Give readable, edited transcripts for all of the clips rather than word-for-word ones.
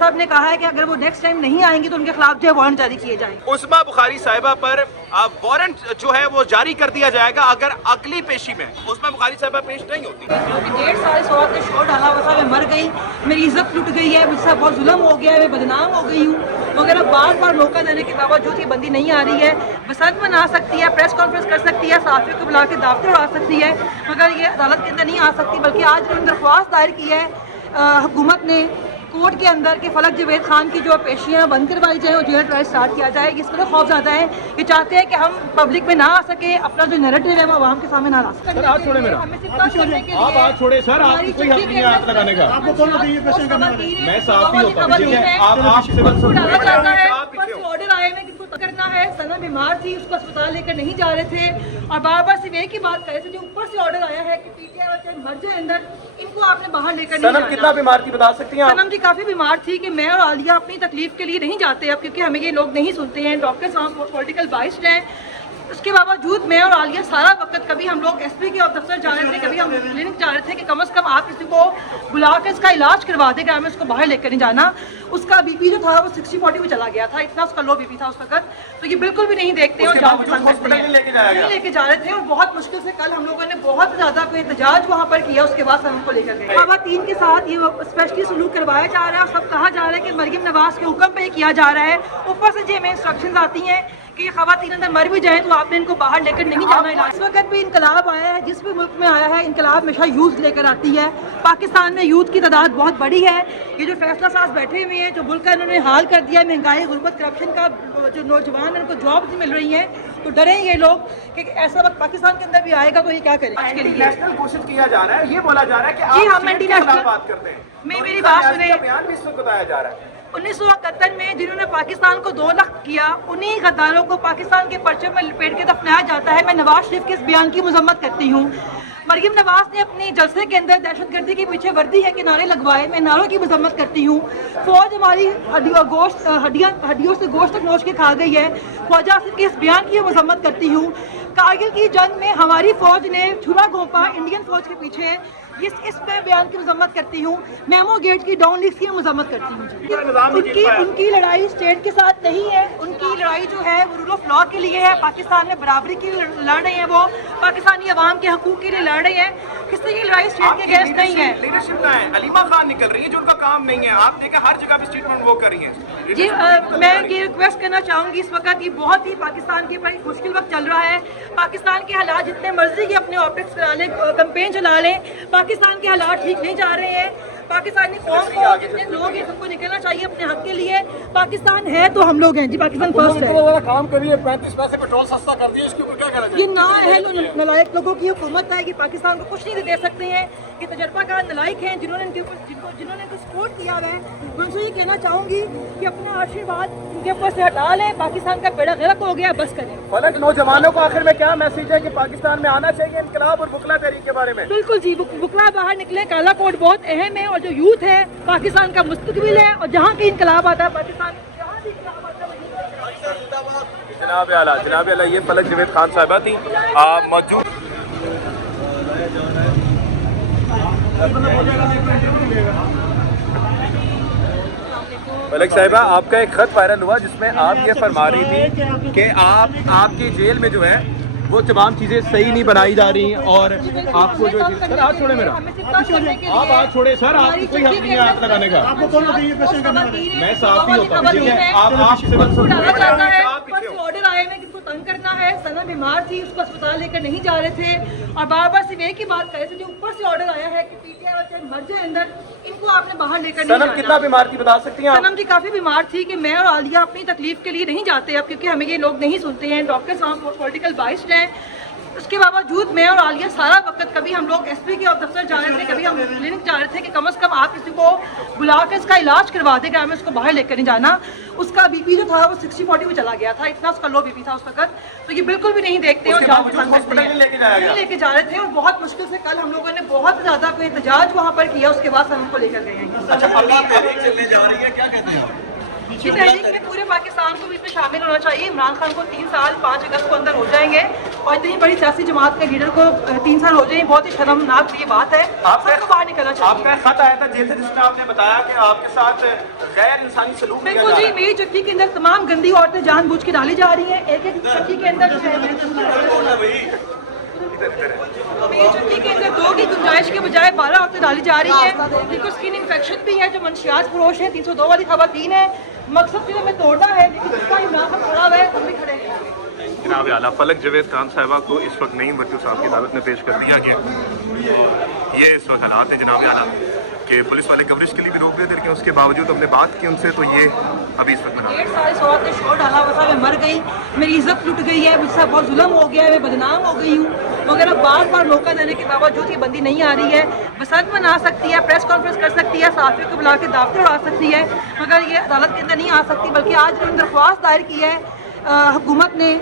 साहब ने कहा है कि अगर वो नेक्स्ट टाइम नहीं आएंगी तो उनके खिलाफ जो है वारंट जारी किए जाएंगे। उस्मा बुखारी साहिबा पर वारंट जो है वो जारी कर दिया जाएगा अगर अगली पेशी में उस्मा बुखारी साहिबा पेश नहीं होती। 1.5 साल से औरत ने शोर डाला हुआ था, मैं मर गई, मेरी इज्जत लुट गई है, मुझसे बहुत जुल्म हो गया है, मैं बदनाम हो गई हूँ वगैरह बार बार मौका देने के बावजूद ये बंदी नहीं आ रही है। बसंत में आ सकती है, प्रेस कॉन्फ्रेंस कर सकती है, साथियों को बुला के दावतें उड़ा सकती है, मगर ये अदालत के अंदर नहीं आ सकती। बल्कि आज उन्होंने दरख्वास्त दायर की है हुकूमत ने कोर्ट के अंदर कि फलक जावेद खान की जो पेशियाँ बंद करवाई जाए और जेल ट्रायल स्टार्ट किया जाए। इस पर खौफ ज़्यादा है, ये चाहते हैं कि हम पब्लिक में ना आ सके, अपना जो नैरेटिव है वो आवाम के सामने ना ला सके। सर हाथ छोड़े मेरा, आप हाथ छोड़े सर, आपको कोई हक नहीं है हाथ लगाने का। आपको कौन मैं साफ ही होता हूँ। ऑर्डर आए हैं किनको करना है, सना बीमार थी, उसको अस्पताल लेकर नहीं जा रहे थे और बार बार सिर्फ एक ही बात कर रहे थे, जो ऊपर से ऑर्डर आया है कि पीटीआई मर जाए अंदर, इनको आपने बाहर लेकर नहीं जाना। कितना बीमार थी बता सकती हैं आप? सनम जी काफी बीमार थी कि मैं और आलिया अपनी तकलीफ के लिए नहीं जाते अब, क्योंकि हमें ये लोग नहीं सुनते हैं, डॉक्टर साहब पॉलिटिकल बाइस्ड हैं। उसके बावजूद मैं और आलिया सारा वक्त, कभी हम लोग एसपी के दफ्तर जा रहे थे, कभी हम क्लिनिक जा रहे थे कि कम से कम आप किसी को बुला कर इसका इलाज करवा देगा, हमें उसको बाहर लेकर नहीं जाना। उसका बीपी जो था वो 60-40 में चला गया था, इतना उसका लो बीपी था उस वक्त, तो ये बिल्कुल भी नहीं देखते और नहीं लेके जा रहे थे। और बहुत मुश्किल से कल हम लोगों ने बहुत ज्यादा कोई एहतजाज वहाँ पर किया, उसके बाद सनम को लेकर गए। खवातीन के साथ ये स्पेशली सलूक करवाया जा रहा है और सब कहा जा रहा है कि मरियम नवाज के हुक्म पे किया जा रहा है। ऊपर से हमें इंस्ट्रक्शन आती हैं कि खवातीन अंदर मर भी जाएं तो आपने इनको बाहर लेकर नहीं जाना। इस वक्त भी इनकलाब आया है, जिस भी मुल्क में आया है इनकलाब हमेशा यूथ लेकर आती है। पाकिस्तान में यूथ की तादाद बहुत बड़ी है। ये जो फैसला साज बैठे हुए हैं, जो मुल्क का इन्होंने हाल कर दिया, महंगाई, गुर्बत, करप्शन का, जो नौजवान उनको जॉब नहीं मिल रही है, तो डरे ये लोग कि ऐसा वक्त पाकिस्तान के अंदर भी आएगा तो ये क्या करें। आज के लिए नेशनल घोषित किया जा रहा है, ये बोला जा रहा है कि जी आप हम इंटरनेशनल बात करते हैं। मेरी बात सुने, बयान भी इस वक्त बताया जा रहा है 1971 में जिन्होंने पाकिस्तान को 2 लाख किया, उन्हीं गद्दारों को पाकिस्तान के परचम में लपेट के दफनाया जाता है। मैं नवाज शरीफ के इस बयान की मजम्मत करती हूँ। मरियम नवाज ने अपनी जलसे के अंदर दहशतगर्दी के पीछे वर्दी है कि नारे लगवाए, मैं नारों की मजम्मत करती हूँ। फौज हमारी हड्डियों से गोश्त तक नोच के खा गई है, ख्वाजा आसिफ के इस बयान की मजम्मत करती हूँ। कारगिल की जंग में हमारी फौज ने छुरा घोंपा इंडियन फौज के पीछे, इस पे बयान की मजम्मत करती हूँ। मेमो गेट की डाउन लीग्स की मजम्मत करती हूँ। उनकी लड़ाई स्टेट के साथ नहीं है, उनकी लड़ाई जो है वो रूल ऑफ लॉ के लिए है। पाकिस्तान में बराबरी के लिए लड़ रहे हैं, वो पाकिस्तानी अवाम के हकूक के लिए लड़ रहे हैं, किसी की लड़ाई स्टेट के अगेंस्ट नहीं है। लीडरशिप का है, अलीमा खान निकल रही है जो उनका काम नहीं है, आप देखा हर जगह पे स्टेटमेंट वो कर रही है। जी मैं ये रिक्वेस्ट करना चाहूँगी, इस वक्त ये बहुत ही पाकिस्तान के ऊपर मुश्किल वक्त चल रहा है। पाकिस्तान के हालात जितने मर्जी के अपने ऑपरेट्स करा लें, कैंपेन चला लें, पाकिस्तान के हालात ठीक नहीं जा रहे हैं। पाकिस्तानी कौम को, जितने लोग हैं सबको निकलना चाहिए अपने हक के लिए। पाकिस्तान है तो हम लोग हैं जी, पाकिस्तान फर्स्ट है। काम करिए, 35 पैसे पेट्रोल सस्ता कर दिए, इसके ऊपर क्या करा जाए? ये नाअहल नलायक लोगों की हुकूमत है कि पाकिस्तान को कुछ नहीं दे सकते हैं, कि तजर्बाकार नलायक हैं जिन्होंने इनको सपोर्ट किया है। मैं उनसे ये कहना चाहूँगी कि अपना आशीर्वाद इनके ऊपर से हटा लें, पाकिस्तान का बेड़ा गर्क हो गया, बस करें। फलक नौजवानों को आखिर में क्या मैसेज है कि पाकिस्तान में आना चाहिए इनकलाब और बुकला तहरीक के बारे में? बिल्कुल जी, बुकला बाहर निकले, काला कोट बहुत अहम है और जो यूथ है पाकिस्तान का मुस्तकबिल है, और जहाँ की इनकलाब आता है पाकिस्तान, जहाँ भी इनकलाब आता है। जनाब आला ये फलक जावेद खान साहिबा थी मौजूद। फलक साहिबा, आपका एक खत वायरल हुआ जिसमें आप ये फरमा रही थी कि आपकी जेल में जो है वो तमाम चीजें सही नहीं बनाई जा रही और आपको जो सर हाथ छोड़े मेरा, आप हाथ छोड़े सर, आपको कोई हक नहीं है हाथ लगाने का। आपको कौन मैं साफ ही होता हूँ, ठीक है? ऑर्डर आए हैं किनको तंग करना है, सना बीमार थी, उसको अस्पताल लेकर नहीं जा रहे थे और बार बार सिर्फ एक ही बात कर रहे थे, जो ऊपर से ऑर्डर आया है कि पीटीआई मर जाए अंदर, इनको आपने बाहर लेकर नहीं जाना। कितना बीमार थी बता सकती हैं? सनम जी काफी बीमार थी कि मैं और आलिया अपनी तकलीफ के लिए नहीं जाते अब, क्योंकि हमें ये लोग नहीं सुनते हैं, डॉक्टर साहब पॉलिटिकल बाइस्ड हैं। उसके बावजूद मैं और आलिया सारा वक्त, कभी हम लोग एसपी के दफ्तर जा रहे थे, कभी हम क्लिनिक जा रहे थे कि कम से कम आप किसी को बुला कर इसका इलाज करवा देगा, हमें उसको बाहर लेकर नहीं जाना। उसका बीपी जो था वो 60-40 में चला गया था, इतना उसका लो बीपी था उस वक्त, तो ये बिल्कुल भी नहीं देखते और नहीं लेके जा रहे थे। और बहुत मुश्किल से कल हम लोगों ने बहुत ज्यादा कोई एहतजाज वहाँ पर किया, उसके बाद हम उनको लेकर गए हैं। इस तहरीक में पूरे पाकिस्तान को भी इसमें शामिल होना चाहिए। इमरान खान को 3 साल 5 अगस्त को अंदर हो जाएंगे, और इतनी बड़ी सियासी जमात के लीडर को 3 साल हो जाए, बहुत ही शर्मनाक ये बात है। सबको बाहर निकलना चाहिए। आपका खत आया था जेल से जिसमें आपने बताया कि आपके साथ गैर इंसानी सलूक किया जा बिल्कुल रहा जी, है। मेरी चक्की के अंदर तमाम गंदी औरतें जानबूझ के डाली जा रही हैं। एक एक चक्की के अंदर जो है मेरी चक्की के अंदर 2 की गुंजाइश के बजाय 12 औरतें डाली जा रही हैं। बिल्कुल स्किन इन्फेक्शन भी है, जो मंशियात फरोश है 302 वाली खवातीन है। मकसद सिर्फ हमें तोड़ना है, लेकिन इसका इमरान खान तोड़ा हुआ है, हम भी खड़े हैं। जनाब आला फलक जावेद खान साहिबा को इस वक्त नईम भट्टू साहब की अदालत में पेश कर दिया गया और ये इस वक्त हालात हैं जनाब आला कि पुलिस वाले कवरेज के लिए भी रोक रहे थे, लेकिन उसके बावजूद हमने बात की उनसे तो ये अभी इस वक्त बना 1.5 साल से औरत ने शोर डाला हुआ था, मैं मर गई, मेरी इज्जत लुट गई है, मुझसे बहुत जुल्म हो गया है, मैं बदनाम हो गई हूँ वगैरह बार बार मौका देने के बावजूद ये बंदी नहीं आ रही है। बसंत मना सकती है, प्रेस कॉन्फ्रेंस कर सकती है, सहाफ़ियों को बुला के दावतें उड़ा सकती है, मगर ये अदालत के अंदर नहीं आ सकती। बल्कि आज इन्होंने दरख्वास्त दायर की है हुकूमत ने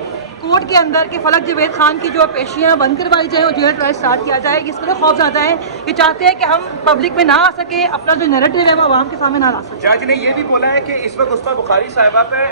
कोर्ट के अंदर के फलक जावेद खान की जो पेशियाँ बंद करवाई जाए और जेल ट्रायल स्टार्ट किया जाए। इस पर खौफ ज़्यादा है, ये चाहते हैं कि हम पब्लिक में ना आ सके, अपना जो नैरेटिव है वो आवाम के सामने ना ला सके। जज ने ये भी बोला है कि इस वक्त उस्मा बुखारी साहिबा पे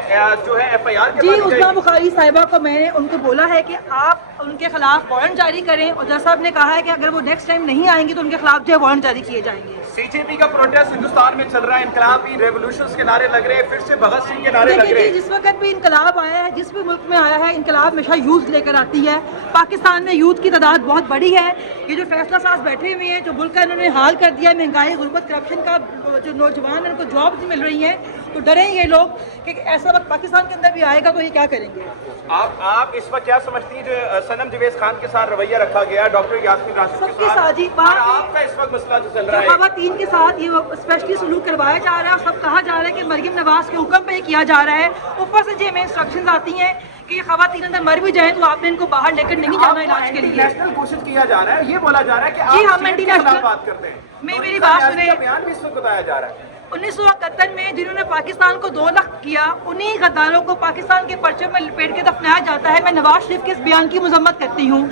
जो है FIR के जी, बाद उस्मा बुखारी साहिबा को मैंने उनको बोला है कि आप उनके खिलाफ वारंट जारी करें, और जज साहब ने कहा है कि अगर वो नेक्स्ट टाइम नहीं आएंगे तो उनके खिलाफ जो है वारंट जारी किए जाएंगे। CJP का प्रोटेस्ट हिंदुस्तान में चल रहा है, इनकलाबी रेवोल्यूशंस के नारे लग रहे हैं, फिर से भगत सिंह के नारे लग देखिए रहे जी, हैं। जिस वक्त भी इनकलाब आया है, जिस भी मुल्क में आया है, इनकलाब हमेशा यूथ लेकर आती है। पाकिस्तान में यूथ की तादाद बहुत बड़ी है। ये जो फैसला साज बैठे हुए हैं, जो मुल्क का इन्होंने हाल कर दिया है, महंगाई, गुर्बत, करप्शन का, जो नौजवान हैं उनको जॉब नहीं मिल रही हैं, तो डरे ये लोग कि ऐसा वक्त पाकिस्तान के अंदर भी आएगा तो ये क्या करेंगे। आप इस वक्त क्या समझती हैं जो सनम जावेद खान के साथ रवैया रखा गया, डॉक्टर यास्मीन राशिद सबके के साथ साथ, जी, और आपका इस वक्त मसला जो चल रहा है, खवातीन के साथ ये स्पेशली सलूक करवाया जा रहा है। सब कहा जा रहा है कि मरियम नवाज के हुक्म पे ही किया जा रहा है। ऊपर से जी हमें इंस्ट्रक्शंस आती हैं कि ये खवातीन अंदर मर भी जाए तो आपने इनको बाहर लेकर नहीं जाना इलाज के लिए। नेशनल घोषित किया जा रहा है, ये बोला जा रहा है कि जी, आप हम स्टेट के इंटरनेशनल- खिलाफ बात करते हैं। मेरी बात सुने। बयान भी इस वक्त बताया जा रहा है। 1971 में जिन्होंने पाकिस्तान को 2 लाख किया, उन्हीं गद्दारों को पाकिस्तान के परचम में लपेट के दफनाया जाता है। मैं नवाज शरीफ के इस बयान की मजम्मत करती हूँ।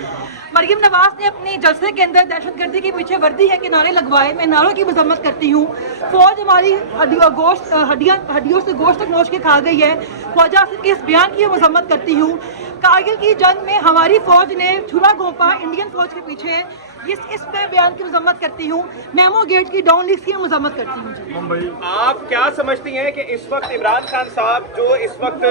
मरियम नवाज ने अपने जलसे के अंदर दहशतगर्दी के पीछे वर्दी है कि नारे लगवाए, मैं नारों की मजम्मत करती हूँ। फौज हमारी हड्डियों से गोश्त तक नोच के खा गई है, ख्वाजा आसिफ के इस बयान की मजम्मत करती हूँ। कारगिल की जंग में हमारी फौज ने छुरा घोंपा इंडियन फौज के पीछे, इस पे बयान की मजम्मत करती हूँ। मेमो गेट की डाउन लीक्स की मजम्मत करती हूँ। आप क्या समझती हैं कि इस वक्त इमरान खान साहब जो इस वक्त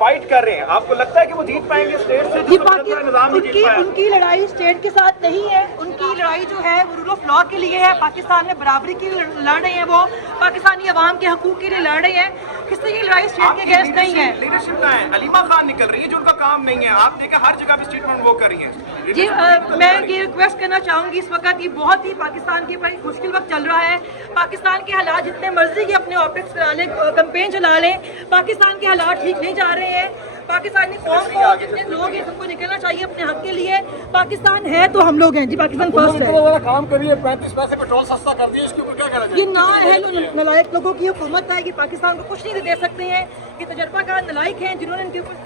फाइट कर रहे हैं, आपको लगता है कि वो जीत पाएंगे स्टेट से? जी, निजाम नहीं जीत पाया। उनकी लड़ाई स्टेट के साथ नहीं है, उनकी लड़ाई जो है वो रूल ऑफ लॉ के लिए है। पाकिस्तान में बराबरी के लिए लड़ रहे हैं, वो पाकिस्तानी अवाम के हकूक के लिए लड़ रहे हैं। किसी की लड़ाई स्टेट के अगेंस्ट नहीं है। लीडरशिप का है, अलीमा खान निकल रही है जो उनका काम नहीं है। आप देखा हर जगह पे स्टेटमेंट वो कर रही है। जी, मैं ये रिक्वेस्ट करना चाहूँगी, इस वक्त ये बहुत ही पाकिस्तान की बड़ी मुश्किल वक्त चल रहा है। पाकिस्तान के हालात जितने मर्जी के अपने ऑपरेट्स करा लें, कैंपेन चला लें, पाकिस्तान के हालात ठीक नहीं जा रहे हैं। पाकिस्तानी कौम को जितने लोग हैं सबको निकलना चाहिए अपने हक के लिए। पाकिस्तान है तो हम लोग हैं जी, पाकिस्तान फर्स्ट है। काम करिए, 35 पैसे पेट्रोल सस्ता कर दिए, इसके ऊपर क्या करा ये ना है नलायक लोगों की हुकूमत है कि पाकिस्तान को कुछ नहीं दे सकते हैं। ये तजर्बाकार नलायक हैं जिन्होंने इनको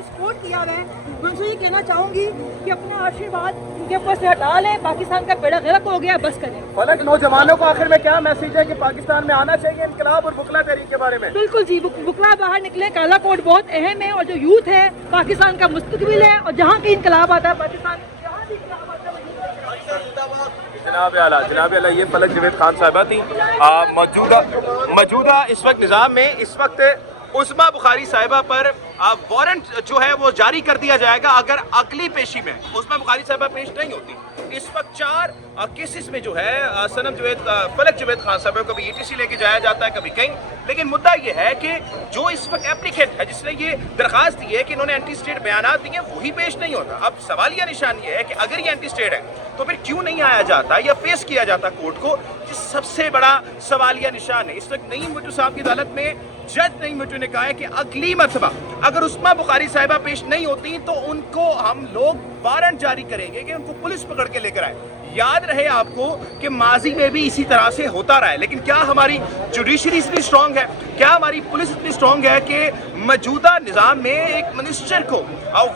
सपोर्ट किया है। मैं उनसे ये कहना चाहूँगी कि अपने आशीर्वाद उनके ऊपर से हटा लें। पाकिस्तान का बेड़ा गर्क हो गया, बस करें। फलक नौजवानों को आखिर में क्या मैसेज है कि पाकिस्तान में आना चाहिए इनकलाब और बुकला तहरीक के बारे में? बिल्कुल जी, बुकला बाहर निकले, काला कोट बहुत अहम है, और जो यूथ है पाकिस्तान का मुस्तकबिल है, और जहाँ भी इनकलाब आता है पाकिस्तान जहाँ भी इनकलाब आता है जनाब आला ये फलक जावेद खान साहिबा थी। मौजूदा इस वक्त निज़ाम में इस वक्त उस्मा बुखारी साहिबा पर वारंट जो है वो जारी कर दिया जाएगा अगर अगली पेशी में उस्मा बुखारी साहिबा पेश नहीं होती। इस वक्त 4 केसेस में जो है सनम जावेद फलक जावेद खान साहब को कभी ETC लेके जाया जाता है, कभी कहीं। लेकिन मुद्दा ये है कि जो इस वक्त एप्लीकेंट है जिसने ये दरखास्त दी है कि इन्होंने एंटी स्टेट बयानात दिए, वही पेश नहीं होता। अब सवालिया निशान ये है कि अगर ये एंटी स्टेट है तो फिर क्यों नहीं आया जाता या फेस किया जाता कोर्ट को, जिस सबसे बड़ा सवालिया निशान है। इस वक्त नईम भट्टू साहब की अदालत में जज नईम भट्टू ने कहा है कि अगली मरतबा अगर उस्मा बुखारी साहिबा पेश नहीं होती तो उनको हम लोग वारंट जारी करेंगे कि उनको पुलिस पकड़ के लेकर आए। याद रहे आपको कि माजी में भी इसी तरह से होता रहा है। लेकिन क्या हमारी जुडिशरी इतनी स्ट्रांग है, क्या हमारी पुलिस इतनी स्ट्रांग है कि मौजूदा निज़ाम में एक मिनिस्टर को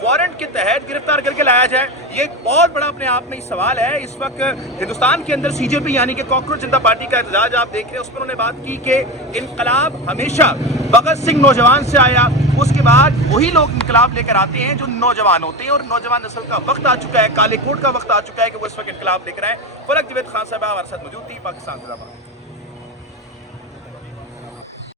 वारंट के तहत गिरफ्तार करके लाया जाए? ये एक बहुत बड़ा अपने आप में सवाल है। इस वक्त हिंदुस्तान के अंदर CJP यानी कि कॉकरोच जनता पार्टी का एहतजाज आप देख रहे हैं, उस पर उन्होंने बात की कि इनकलाब हमेशा भगत सिंह नौजवान से आया, اس کے بعد وہی لوگ انقلاب لے کر آتے ہیں جو نوجوان ہوتے ہیں, اور نوجوان نسل کا وقت آ چکا ہے, کالے کوٹ کا وقت آ چکا ہے کہ وہ اس وقت انقلاب لے کر آئے. فلک جاوید خان صاحبہ ہمارے ساتھ موجود تھی, پاکستان زندہ باد.